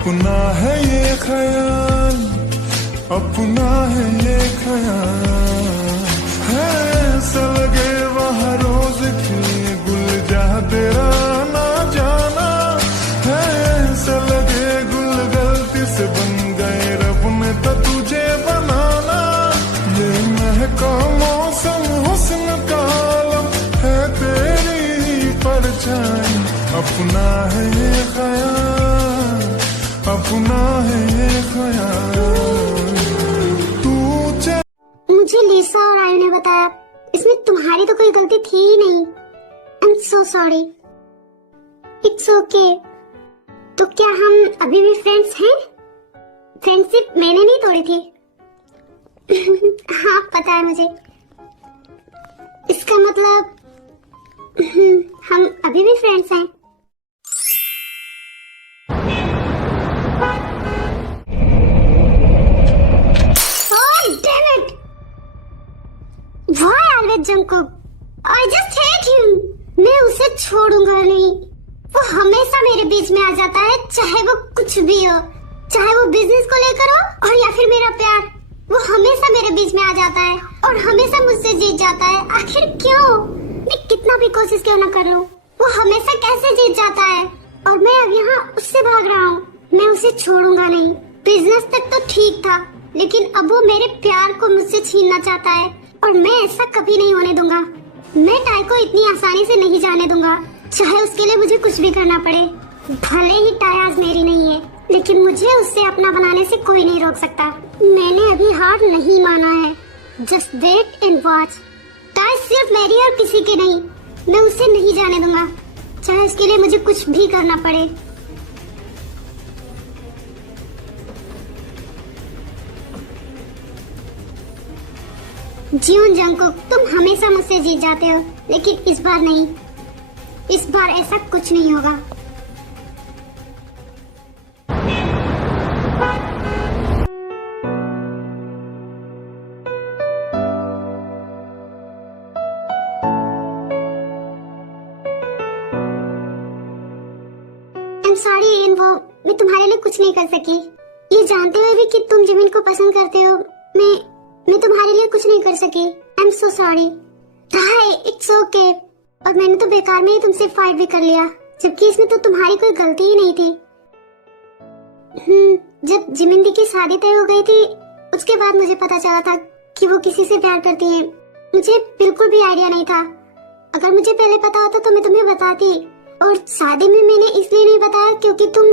अपना है ये ख्याल, अपना है ये ख्याल, है ऐसा लगे वहाँ रोज की गुल जा तेरा ना जाना, है ऐसा लगे गुल गलती से बन गए रब ने तो तुझे बनाना। ये महका मौसम हुस्न का आलम है तेरी ही परछाई, अपना है ये ख्याल, अपना है ये ख्याल। मुझे लिसा और आयु ने बताया इसमें तुम्हारी तो कोई गलती थी ही नहीं। I am so sorry. It's okay. तो क्या हम अभी भी फ्रेंड्स हैं? फ्रेंडशिप मैंने नहीं तोड़ी थी। हाँ पता है मुझे। इसका मतलब हम अभी भी फ्रेंड्स हैं। Why always Jungkook? I just hate him. मैं उसे छोड़ूंगा नहीं। वो हमेशा मेरे बीच में आ जाता है, चाहे वो कुछ भी हो, चाहे वो बिजनेस को लेकर हो और या फिर मेरा प्यार। वो हमेशा मेरे बीच में आ जाता है और हमेशा मुझसे जीत जाता है। आखिर क्यों? मैं कितना भी कोशिश क्यों न कर लूं, वो हमेशा कैसे जीत जाता है और मैं अब यहाँ उससे भाग रहा हूँ। मैं उसे छोड़ूंगा नहीं। बिजनेस तक तो ठीक था, लेकिन अब वो मेरे प्यार को मुझसे छीनना चाहता है और मैं ऐसा कभी नहीं होने दूंगा। मैं टाई को इतनी आसानी से नहीं जाने दूंगा, चाहे उसके लिए मुझे कुछ भी करना पड़े। भले ही टाई आज मेरी नहीं है, लेकिन मुझे उससे अपना बनाने से कोई नहीं रोक सकता। मैंने अभी हार नहीं माना है। Just wait and watch. Tie सिर्फ मेरी और किसी की नहीं। मैं उसे नहीं जाने दूंगा, चाहे उसके लिए मुझे कुछ भी करना पड़े। जियोन जंगकुक, तुम हमेशा मुझसे जीत जाते हो, लेकिन इस बार नहीं। इस बार ऐसा कुछ नहीं होगा। I'm sorry इन्वो, मैं तुम्हारे लिए कुछ नहीं कर सकी। ये जानते हुए भी कि तुम जिमिन को पसंद करते हो, मैं तुम्हारे लिए कुछ नहीं कर सकी। I am so sorry. Hi, it's okay. और मैंने तो बेकार में ही तुमसे फाइट भी कर लिया, जबकि इसमें तो तुम्हारी कोई गलती ही नहीं थी। जब जिमिन की शादी तय हो गई थी, उसके बाद मुझे पता चला था कि वो किसी से प्यार करती है। मुझे बिल्कुल भी आइडिया नहीं था। अगर मुझे पहले पता होता तो मैं तुम्हें बताती। और शादी में मैंने इसलिए नहीं बताया क्योंकि तुम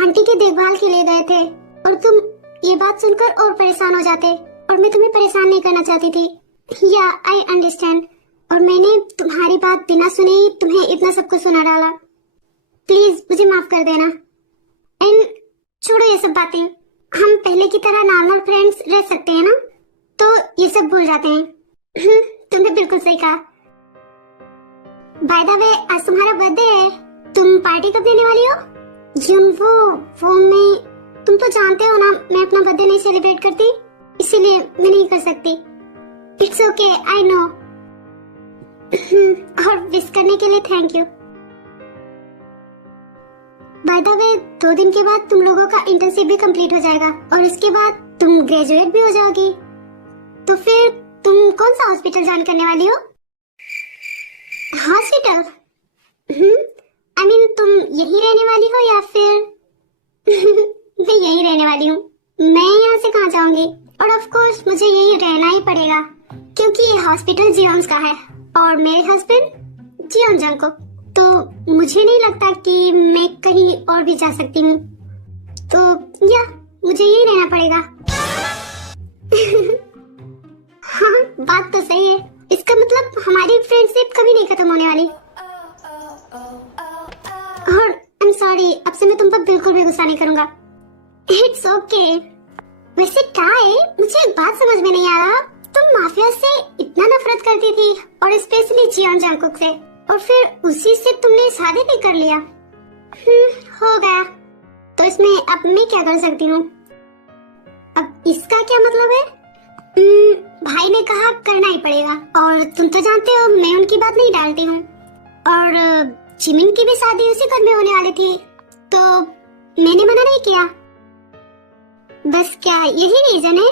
आंटी की देखभाल के लिए गए थे और तुम ये बात सुनकर और परेशान हो जाते, और मैं तुम्हें परेशान नहीं करना चाहती थी। या आई अंडरस्टैंड। और मैंने तुम्हारी बात बिना सुने ही तुम्हें इतना सब कुछ सुना डाला। प्लीज मुझे माफ कर देना। एंड छोड़ो ये सब बातें। हम पहले की तरह नॉर्मल फ्रेंड्स रह सकते हैं ना? तो ये सब भूल जाते हैं। तुमने बिल्कुल सही कहा। बाय द वे, आज तुम्हारा बर्थडे है। तुम पार्टी कब देने वाली हो? वो मैं, तुम तो जानते हो ना मैं अपना बर्थडे नहीं सेलिब्रेट करती, इसीलिए मैं नहीं कर सकती। It's okay, I know. और विश करने के लिए thank you. By the way, 2 दिन के बाद तुम लोगों का इंटर्नशिप भी कंप्लीट हो जाएगा और इसके बाद तुम ग्रेजुएट भी हो जाओगी। तो फिर तुम कौन सा हॉस्पिटल ज्वाइन करने वाली हो? हॉस्पिटल? आई मीन तुम यही रहने वाली हो या फिर? मैं यही रहने वाली हूँ। मैं यहाँ से कहाँ जाऊंगी? और ऑफ कोर्स मुझे यही रहना ही पड़ेगा क्योंकि ये हॉस्पिटल जियोन्स का है और मेरे हस्बैंड जियोन जंगकुक। तो मुझे नहीं लगता कि मैं कहीं और भी जा सकती हूँ। तो या मुझे यही रहना पड़ेगा। हाँ, बात तो सही है। इसका मतलब हमारी फ्रेंडशिप कभी नहीं खत्म होने वाली। और आई एम सॉरी, अब से मैं तुम पर बिल्कुल भी गुस्सा नहीं करूंगा। It's okay. वैसे क्या है, मुझे एक बात समझ में नहीं आ रहा। तुम माफिया से इतना नफरत करती थी और स्पेशली जियोन जंगकुक से, और फिर उसी से तुमने शादी भी कर लिया। हो गया। तो इसमें अब मैं क्या कर सकती हूँ? अब इसका क्या मतलब है? भाई ने कहा करना ही पड़ेगा, और तुम तो जानते हो मैं उनकी बात नहीं डालती हूँ। और जिमिन की भी शादी उसी घर में होने वाली थी, तो मैंने मना नहीं किया, बस क्या यही रीजन है?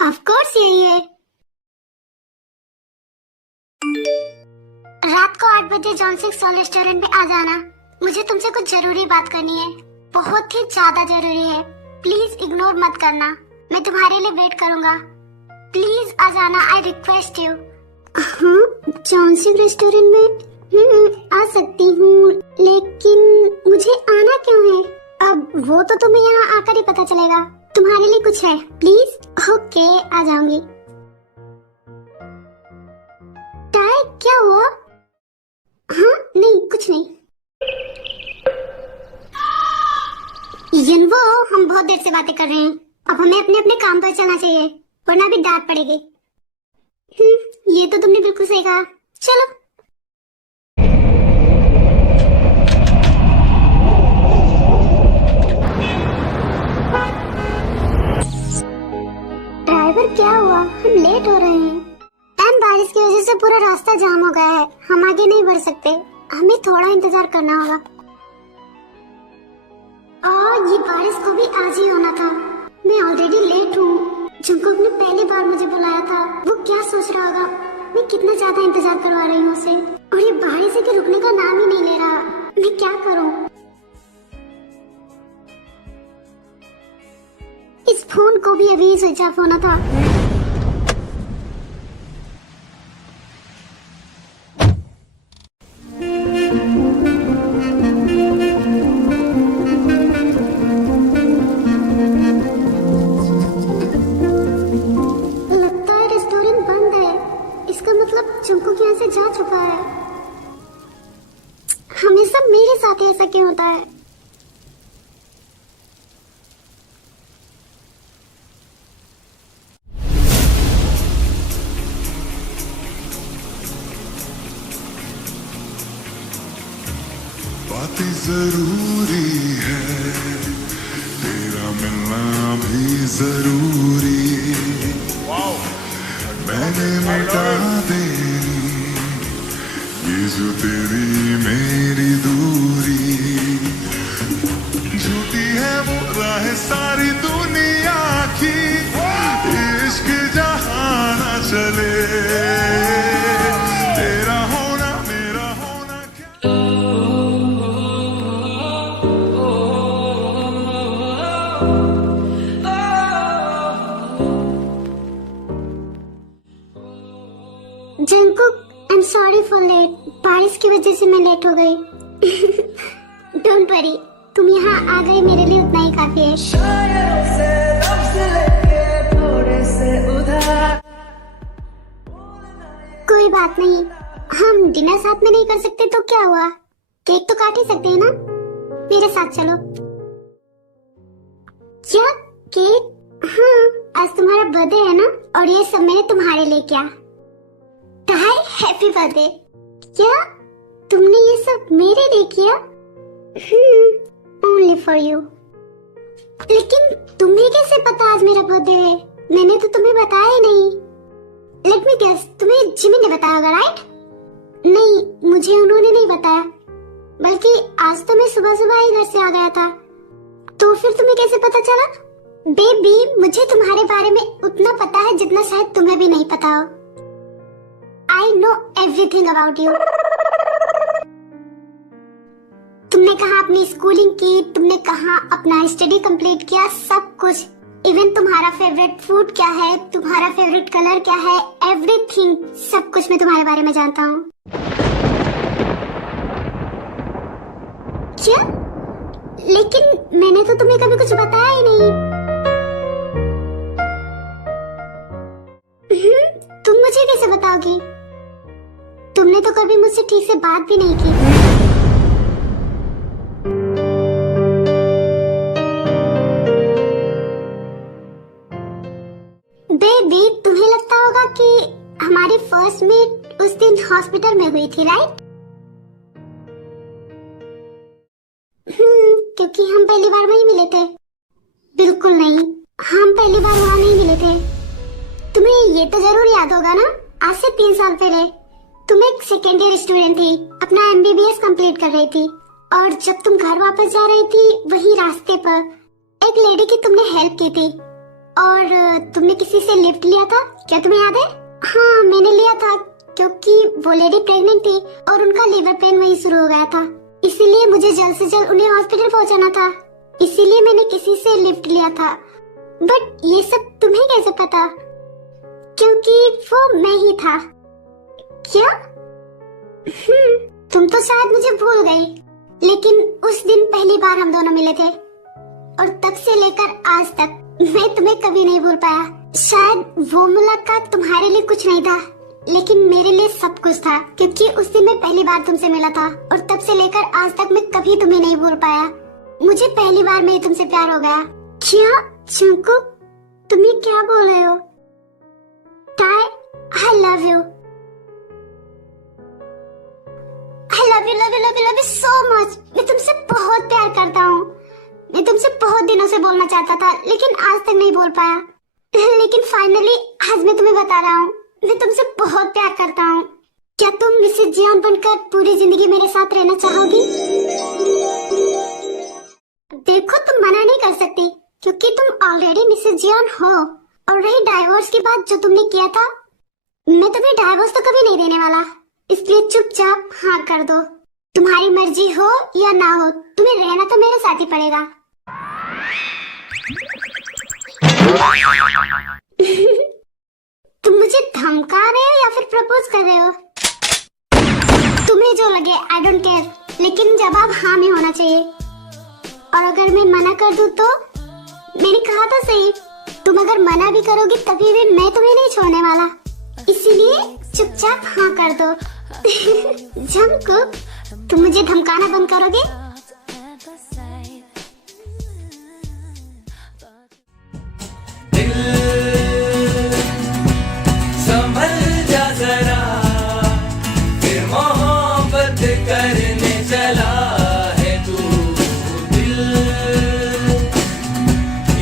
ऑफ कोर्स यही है। रात को 8 बजे जॉन सिक्स रेस्टोरेंट पे आ जाना। मुझे तुमसे कुछ जरूरी बात करनी है, बहुत ही ज्यादा जरूरी है। प्लीज इग्नोर मत करना, मैं तुम्हारे लिए वेट करूंगा। प्लीज आ जाना, आई रिक्वेस्ट यू। हाँ, जॉन सिक्स रेस्टोरेंट में आ सकती हूँ, लेकिन मुझे आना क्यों है? अब वो तो तुम्हें यहाँ आकर ही पता चलेगा। तुम्हारे लिए कुछ है? प्लीज। ओके, आ जाऊंगी। टाई, क्या हुआ? हाँ, नहीं कुछ नहीं। वो हम बहुत देर से बातें कर रहे हैं, अब हमें अपने अपने काम पर चलना चाहिए, वरना भी डांट पड़ेगी। ये तो तुमने बिल्कुल सही कहा। चलो। ड्राइवर, क्या हुआ? हम लेट हो रहे हैं। एंड बारिश की वजह से पूरा रास्ता जाम हो गया है, हम आगे नहीं बढ़ सकते, हमें थोड़ा इंतजार करना होगा। ये बारिश को भी आज ही होना था। मैं ऑलरेडी लेट हूँ। जंकुक ने पहली बार मुझे बुलाया था, वो क्या सोच रहा होगा? मैं कितना ज्यादा इंतजार करवा रही हूँ उसे, और ये बारिश है कि रुकने का नाम ही नहीं ले रहा। मैं क्या करूँ? इस फोन को भी अभी स्विच ऑफ होना था। जंकुक यहाँ से जा चुका है। हमेशा मेरे साथ ऐसा क्यों होता है? बातें जरूरी है, तेरा मिलना भी जरूरी। मैंने मिटा देनी ये जो तेरी मेरी दूरी। झूठी है वो राह सारी दुनिया की, इश्क जहां न चले। तेरा होना मेरा होना क्या? Jungkook, I am sorry for late. बारिश की वजह से मैं लेट हो गई। डोंट वरी, तुम यहाँ आ गए मेरे लिए उतना ही काफी है। कोई बात नहीं, हम डिनर साथ में नहीं कर सकते तो क्या हुआ? केक तो काट ही सकते हैं ना? मेरे साथ चलो। क्या केक? हाँ, आज तुम्हारा बर्थडे है ना, और ये सब मैंने तुम्हारे लिए किया। Happy birthday. क्या तुमने ये सब मेरे लिए किया? Only for you. लेकिन तुम्हें कैसे पता आज मेरा बर्थडे है? मैंने तो तुम्हें बताया ही नहीं। लेट मी गेस, तुम्हें जिमी ने बताया होगा, राइट? नहीं, मुझे उन्होंने नहीं बताया, बल्कि आज तो मैं सुबह सुबह ही घर से आ गया था। तो फिर तुम्हें कैसे पता चला? बेबी, मुझे तुम्हारे बारे में उतना पता है जितना शायद तुम्हें भी नहीं पता हो। I know everything about you. तुमने कहाँ अपनी स्कूलिंग की, तुमने कहाँ अपना स्टडी कंप्लीट किया, सब कुछ। इवन तुम्हारा फेवरेट फूड क्या है, तुम्हारा फेवरेट कलर क्या है, एवरीथिंग, सब कुछ मैं तुम्हारे बारे में जानता हूँ। क्या? लेकिन मैंने तो तुम्हें कभी कुछ बताया ही नहीं। तुम मुझे कैसे बताओगी? तुमने तो कभी मुझसे ठीक से बात भी नहीं की। बेबी, तुम्हें लगता होगा कि हमारी फर्स्ट मीट उस दिन हॉस्पिटल में हुई थी, राइट? क्योंकि हम पहली बार वहीं मिले थे। बिल्कुल नहीं, हम पहली बार वहाँ नहीं मिले थे। तुम्हें ये तो जरूर याद होगा ना, आज से 3 साल पहले तुम एक सेकेंड ईयर स्टूडेंट थी, अपना MBBS कंप्लीट कर रही थी। और जब तुम घर वापस जा रही थी वही रास्ते पर एक लेडी की तुमने हेल्प की थी और तुमने किसी से लिफ्ट लिया था, क्या तुम्हें याद है? हाँ, मैंने लिया था क्योंकि वो लेडी प्रेग्नेंट थी और उनका लीवर पेन वहीं शुरू हो गया था, इसीलिए मुझे जल्द से जल्द उन्हें हॉस्पिटल पहुंचाना था, इसीलिए मैंने किसी से लिफ्ट लिया था। बट ये सब तुम्हें कैसे पता? क्योंकि वो मैं ही था। क्या? तुम तो शायद मुझे भूल गई, लेकिन उस दिन पहली बार हम दोनों मिले थे और तब से लेकर आज तक मैं तुम्हें कभी नहीं भूल पाया। शायद वो मुलाकात तुम्हारे लिए कुछ नहीं था, लेकिन मेरे लिए सब कुछ था, क्योंकि उस दिन मैं पहली बार तुमसे मिला था और तब से लेकर आज तक मैं कभी तुम्हें नहीं भूल पाया। मुझे पहली बार में ही तुमसे प्यार हो गया। क्या जंकुक, तुम ये क्या बोल रहे हो? Tie, I love you. I love you, love you, love you, love you so much. मैं तुमसे बहुत प्यार करता हूँ। मैं तुमसे बहुत दिनों से बोलना चाहता था, लेकिन आज तक नहीं बोल पाया। लेकिन फाइनली आज मैं तुम्हें बता रहा हूँ, मैं तुमसे बहुत प्यार करता हूँ। क्या तुम मिसेस जियान बनकर पूरी जिंदगी मेरे साथ रहना चाहोगी? देखो, तुम मना नहीं कर सकती, क्योंकि तुम ऑलरेडी मिसेस जियान हो। और रही डाइवोर्स की बात जो तुमने किया था, मैं तुम्हें डाइवोर्स तो कभी नहीं देने वाला, इसलिए चुपचाप हाँ कर दो। तुम्हारी मर्जी हो या ना हो, तुम्हें रहना तो मेरे साथ ही पड़ेगा। तुम मुझे धमका रहे हो या फिर प्रपोज कर रहे हो? तुम्हें जो लगे, आई डोंट केयर, लेकिन जवाब हाँ में होना चाहिए। और अगर मैं मना कर दूं तो? मैंने कहा था सही, तुम अगर मना भी करोगी तभी भी मैं तुम्हें नहीं छोड़ने वाला, इसीलिए चुपचाप हाँ कर दो। जंकुक, तुम मुझे धमकाना बंद करोगे? संभल जा जरा, फिर मोहब्बत करने चला है तू। दिल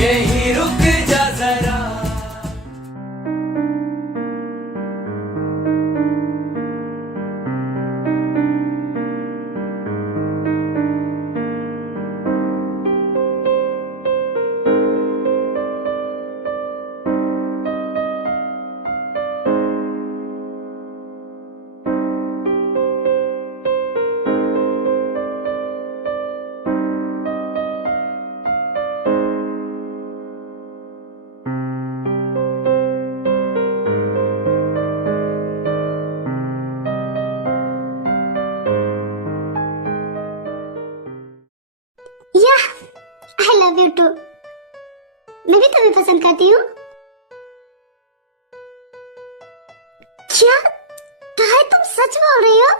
यहीं रुक जा जरा। या, आई लव यू टू। मैं भी तुम्हें पसंद करती हूँ। क्या ताई, तुम सच बोल रही हो?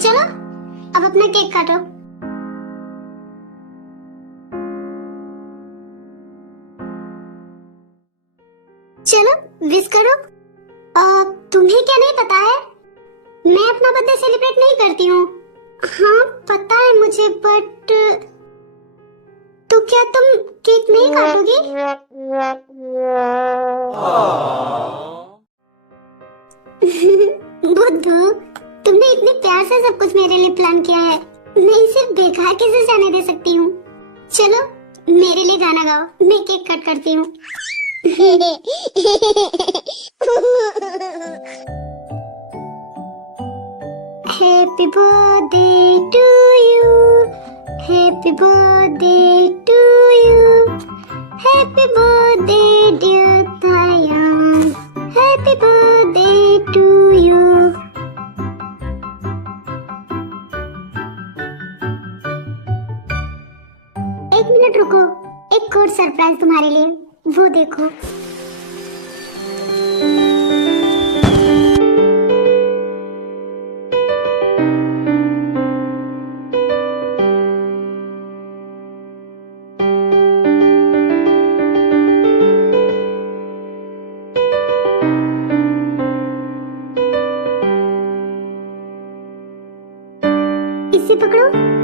चलो अब अपना केक काटो। चलो विश करो। तुम्हें क्या नहीं पता है, मैं अपना बर्थडे सेलिब्रेट नहीं करती हूँ। हाँ पता है मुझे, बट तो क्या तुम केक नहीं काटोगी? बुद्धू, तुमने इतने प्यार से सब कुछ मेरे लिए प्लान किया है, मैं इसे बेकार कैसे जाने दे सकती हूँ? चलो मेरे लिए गाना गाओ, मैं केक कट करती हूँ। Happy birthday to you, happy birthday to you, happy birthday dear Tayan, happy birthday to you. एक मिनट रुको, एक और सरप्राइज तुम्हारे लिए, वो देखो। से पकड़ो।